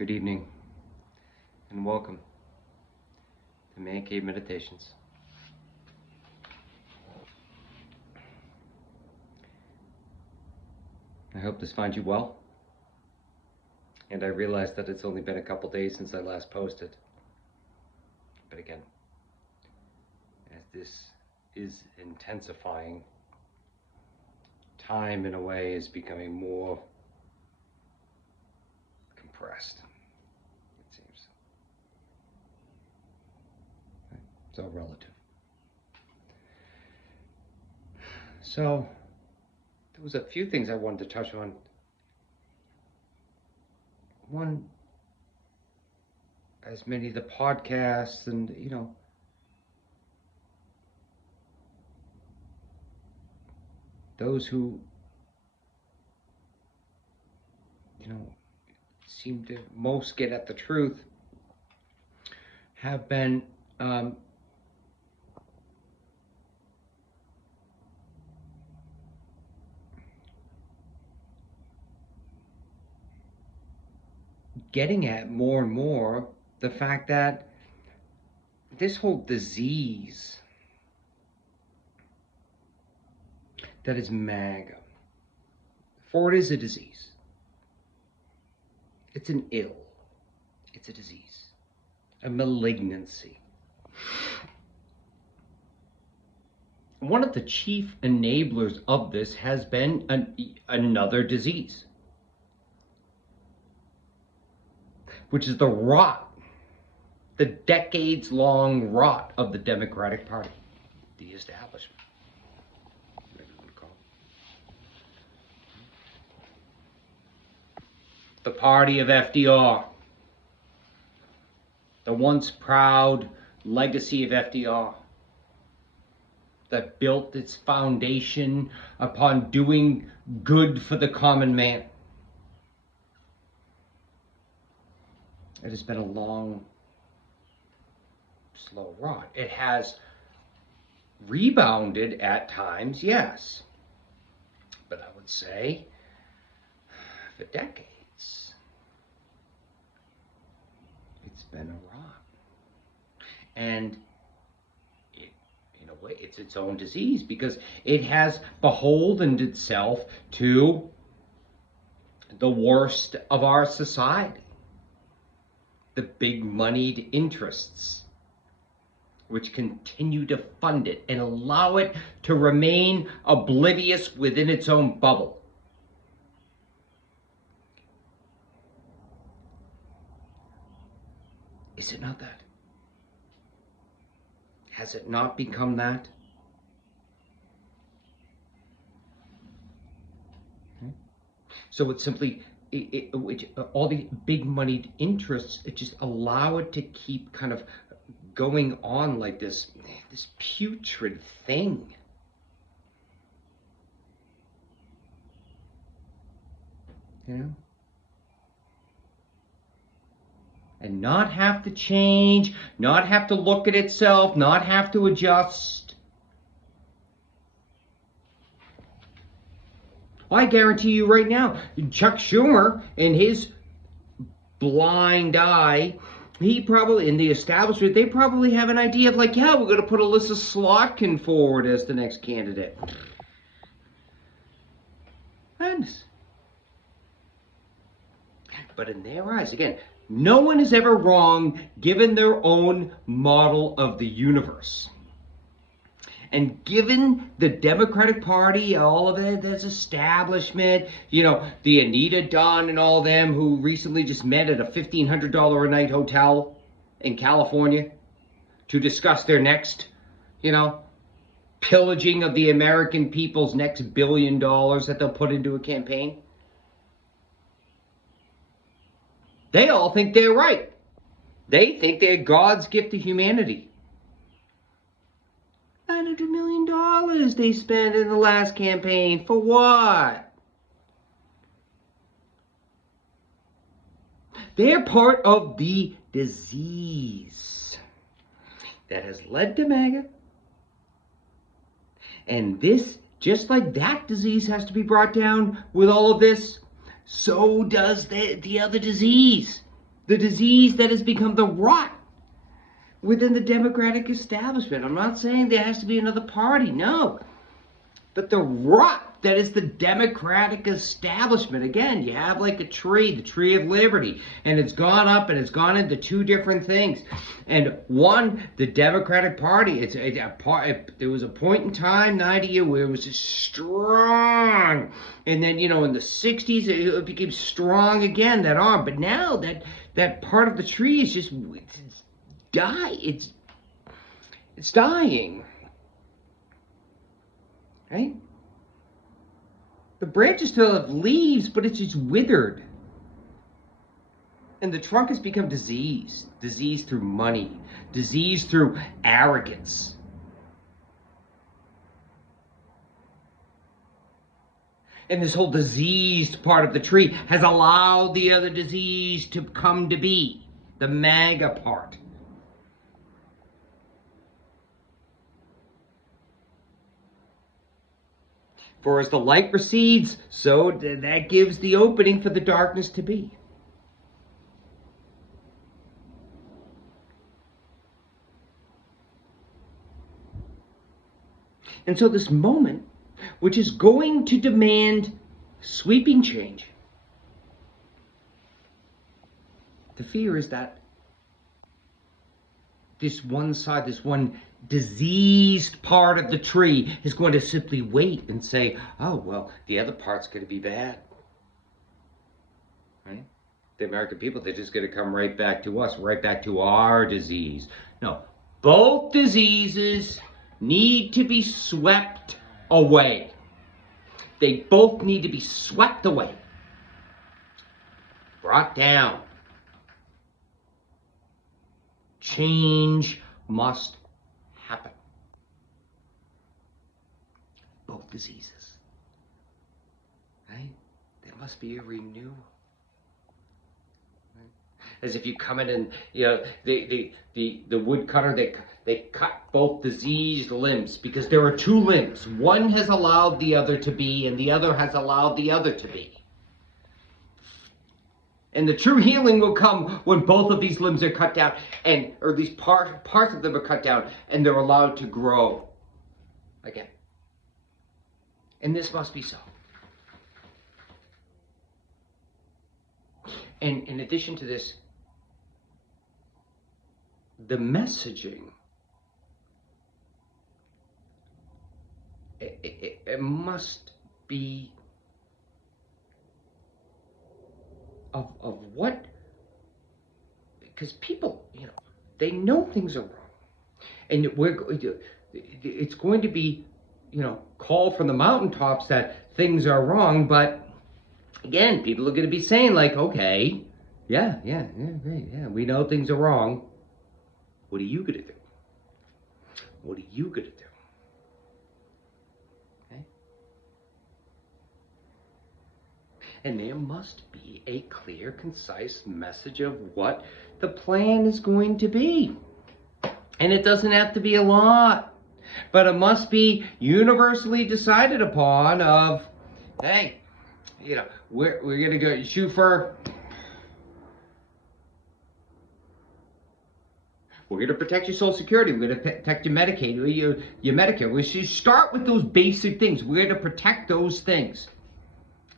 Good evening, and welcome to Man Cave Meditations. I hope this finds you well, and I realize that it's only been a couple days since I last posted. But again, as this is intensifying, time in a way is becoming more compressed, it seems. It's all relative. So, there was a few things I wanted to touch on. One, as many of the podcasts and, those who, seem to most get at the truth have been getting at more and more the fact that this whole disease that is MAGA, for it is a disease. It's an ill. It's a disease, a malignancy. One of the chief enablers of this has been another disease, which is the rot, the decades-long rot of the Democratic Party, the establishment. The party of FDR, the once proud legacy of FDR that built its foundation upon doing good for the common man. It has been a long, slow rot. It has rebounded at times, yes, but I would say for decades. It's been a rot. And in a way, it's its own disease because it has beholdened itself to the worst of our society, the big moneyed interests, which continue to fund it and allow it to remain oblivious within its own bubble. Is it not that? Has it not become that? So it's simply, all the big moneyed interests, it just allow it to keep kind of going on like this putrid thing. And not have to change, not have to look at itself, not have to adjust. I guarantee you right now, Chuck Schumer and his blind eye, he probably, in the establishment, they probably have an idea of like, yeah, we're going to put Alyssa Slotkin forward as the next candidate. Madness. But in their eyes, again, no one is ever wrong given their own model of the universe. And given the Democratic Party, all of it, this establishment, the Anita Dunn and all them who recently just met at a $1,500 a night hotel in California to discuss their next, pillaging of the American people's next $1 billion that they'll put into a campaign. They all think they're right. They think they're God's gift to humanity. $900 million they spent in the last campaign. For what? They're part of the disease that has led to MAGA. And this, just like that disease has to be brought down with all of this, so does the other disease. The disease that has become the rot within the Democratic establishment. I'm not saying there has to be another party, no. But the rot that is the Democratic establishment. Again, you have like a tree, the tree of liberty, and it's gone up and it's gone into two different things. And one, the Democratic Party, there was a point in time, 90 where it was strong. And then, in the 60s, it became strong again, that arm. But now that part of the tree is just, it's dying. Right? The branches still have leaves, but it's just withered. And the trunk has become diseased. Diseased through money. Diseased through arrogance. And this whole diseased part of the tree has allowed the other disease to come to be. The MAGA part. For as the light recedes, so that gives the opening for the darkness to be. And so this moment, which is going to demand sweeping change, the fear is that this one side, this one diseased part of the tree is going to simply wait and say, oh, well, the other part's going to be bad. Right? The American people, they're just going to come right back to us, right back to our disease. No, both diseases need to be swept away. They both need to be swept away, brought down. Change must happen. Both diseases. Right? There must be a renewal. Right? As if you come in and, the woodcutter, they cut both diseased limbs because there are two limbs. One has allowed the other to be, and the other has allowed the other to be. And the true healing will come when both of these limbs are cut down, or these parts of them are cut down, and they're allowed to grow again. And this must be so. And in addition to this, the messaging, it must be of what, because people, they know things are wrong, and it's going to be, called from the mountaintops that things are wrong, but again, people are going to be saying like, okay, yeah, we know things are wrong. What are you going to do? What are you going to do? And there must be a clear, concise message of what the plan is going to be. And it doesn't have to be a lot, but it must be universally decided upon of, hey, we're going to go shoot for, we're going to protect your Social Security, we're going to protect your Medicaid, your Medicare. We should start with those basic things. We're going to protect those things.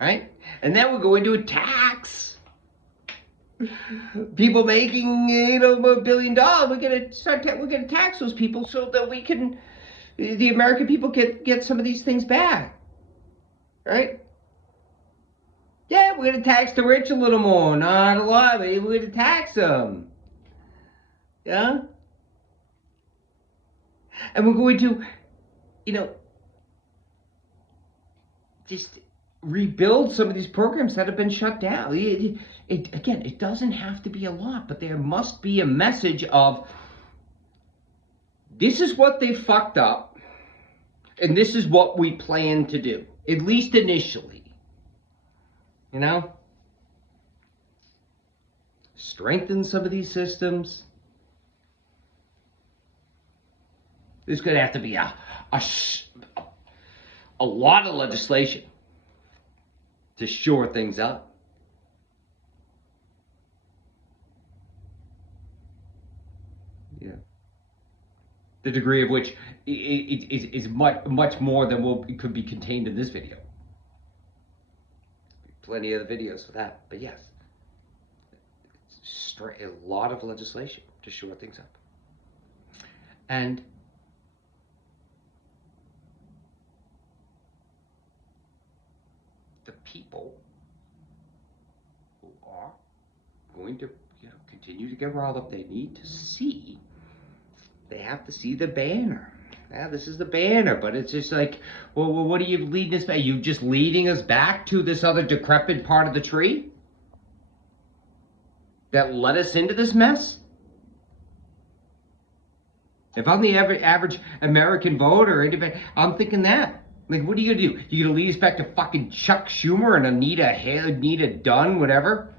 Right? And then we'll go into a tax. People making, $1 billion, we're gonna tax those people so that we can, the American people get some of these things back. Right? Yeah, we're gonna tax the rich a little more, not a lot, but we're gonna tax them. Yeah? And we're going to, just rebuild some of these programs that have been shut down. Again, it doesn't have to be a lot, but there must be a message of, this is what they fucked up, and this is what we plan to do, at least initially. Strengthen some of these systems. There's going to have to be a lot of legislation to shore things up. the degree of which is much more than could be contained in this video. Plenty of the videos for that, but yes, a lot of legislation to shore things up. And the people who are going to, continue to get riled up, they have to see the banner. Yeah, this is the banner, but it's just like, well, what are you leading us back? Are you just leading us back to this other decrepit part of the tree that led us into this mess? If I'm the average American voter, I'm thinking that. Like, what are you gonna do? You gonna lead us back to fucking Chuck Schumer and Anita Dunn, whatever?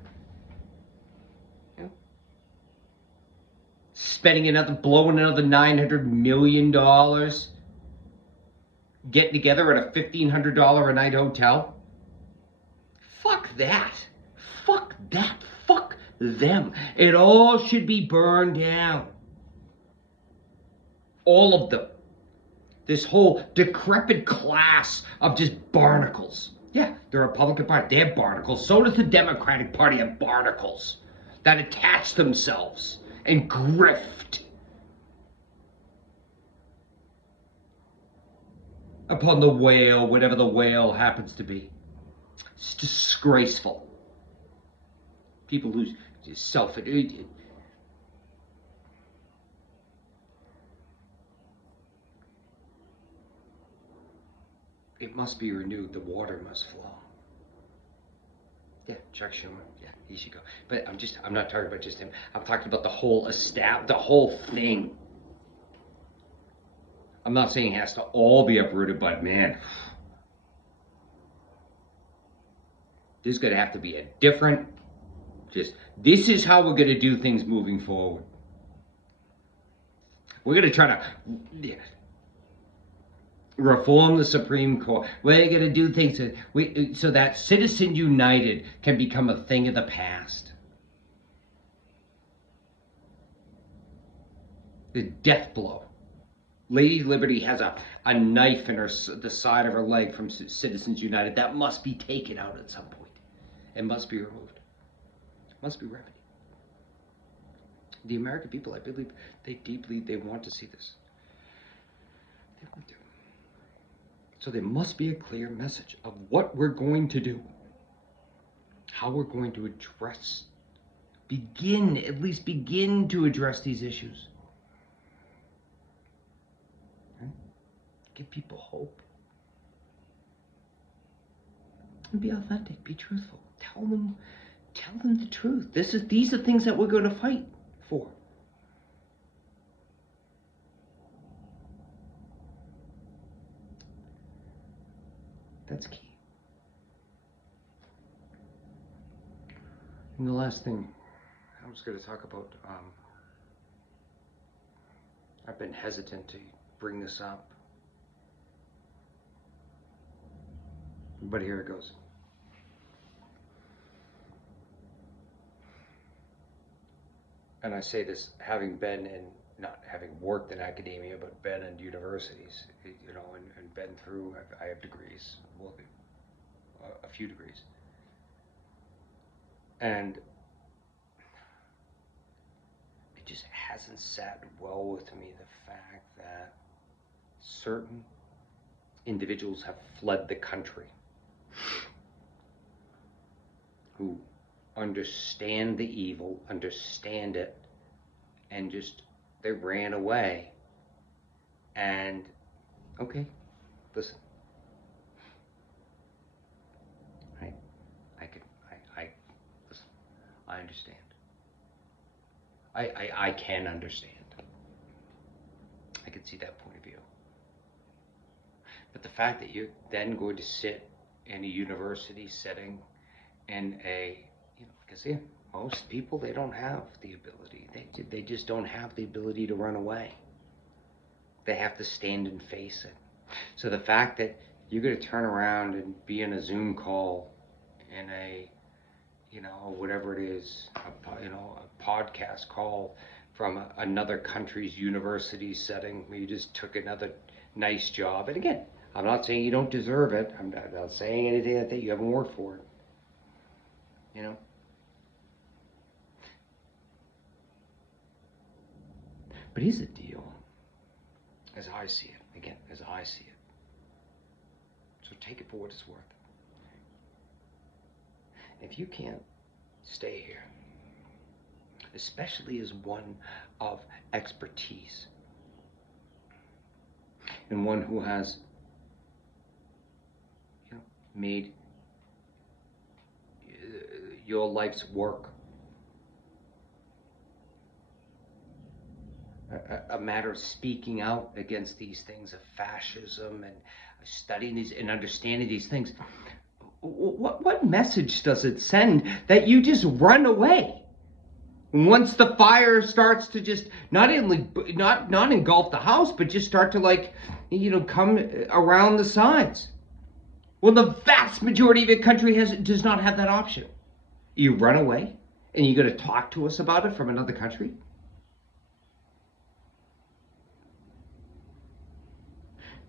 Blowing another $900 million, getting together at a $1,500 a night hotel. Fuck that. Fuck that. Fuck them. It all should be burned down. All of them. This whole decrepit class of just barnacles. Yeah, the Republican Party, they have barnacles. So does the Democratic Party have barnacles that attach themselves and grift upon the whale, whatever the whale happens to be. It's disgraceful. People lose self. It must be renewed. The water must flow. Yeah, Chuck Schumer. Yeah, he should go. But I'm not talking about just him. I'm talking about the whole the whole thing. I'm not saying it has to all be uprooted, but man, there's going to have to be a different, this is how we're going to do things moving forward. We're going to try to reform the Supreme Court. We're going to do things so that Citizens United can become a thing of the past. The death blow. Lady Liberty has a knife in the side of her leg from Citizens United. That must be taken out at some point. It must be removed. It must be remedied. The American people, I believe, they want to see this. They want to. So there must be a clear message of what we're going to do. How we're going to at least begin to address these issues. Give people hope. And be authentic, be truthful. Tell them the truth. These are things that we're going to fight for. That's key. And the last thing I was going to talk about, I've been hesitant to bring this up, but here it goes. And I say this having been not having worked in academia, but been in universities, and been through, I have degrees, well, a few degrees. And it just hasn't sat well with me, the fact that certain individuals have fled the country who understand the evil, understand it, and they ran away. And okay, listen, listen, I understand. I can understand. I can see that point of view. But the fact that you're then going to sit in a university setting in because most people, they don't have the ability. They just don't have the ability to run away. They have to stand and face it. So the fact that you're going to turn around and be in a Zoom call, in a, whatever it is, a podcast call from another country's university setting where you just took another nice job. And again, I'm not saying you don't deserve it. I'm not saying anything like that. You haven't worked for it. You know? But here's the deal. As I see it. Again, as I see it. So take it for what it's worth. If you can't stay here, especially as one of expertise, and one who has, made your life's work a matter of speaking out against these things of fascism and studying these and understanding these things, what message does it send that you just run away once the fire starts to just not engulf the house, but just start to come around the sides? Well, the vast majority of the country does not have that option. You run away and you're going to talk to us about it from another country?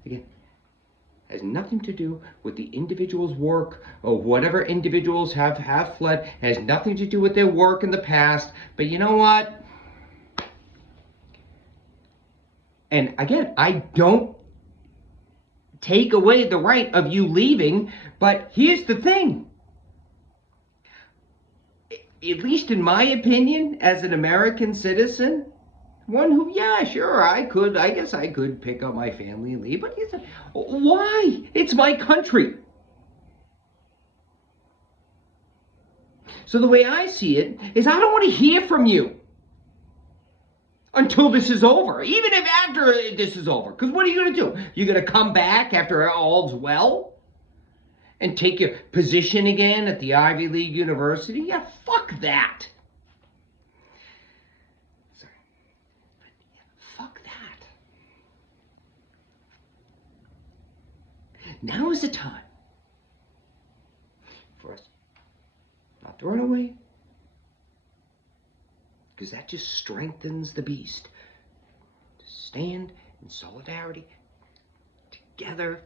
Again, has nothing to do with the individual's work or whatever individuals have fled. It has nothing to do with their work in the past. But you know what? And again, I don't take away the right of you leaving, but here's the thing. At least in my opinion, as an American citizen, one who, yeah, sure, I guess I could pick up my family and leave, but why? It's my country. So the way I see it is I don't want to hear from you until this is over, even if after this is over. Because what are you going to do? You're going to come back after all's well and take your position again at the Ivy League university? Yeah, fuck that. Sorry. Fuck that. Now is the time for us not to run away, because that just strengthens the beast. To stand in solidarity together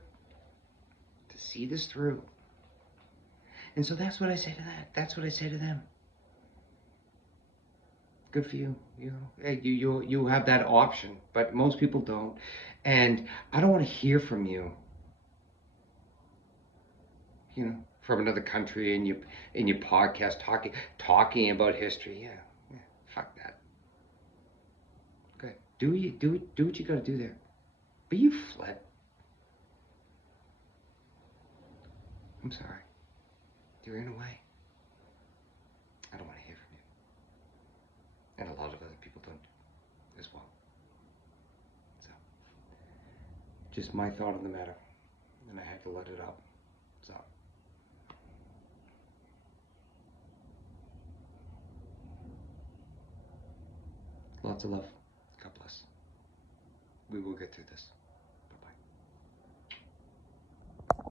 to see this through. And so that's what I say to that. That's what I say to them. Good for you. You have that option, but most people don't. And I don't want to hear from you. From another country in your podcast talking about history. Yeah, fuck that. Okay, do what you gotta do there. But you fled. I'm sorry. You ran away. I don't want to hear from you. And a lot of other people don't as well. So, just my thought on the matter. And I had to let it out. So. Lots of love. God bless. We will get through this.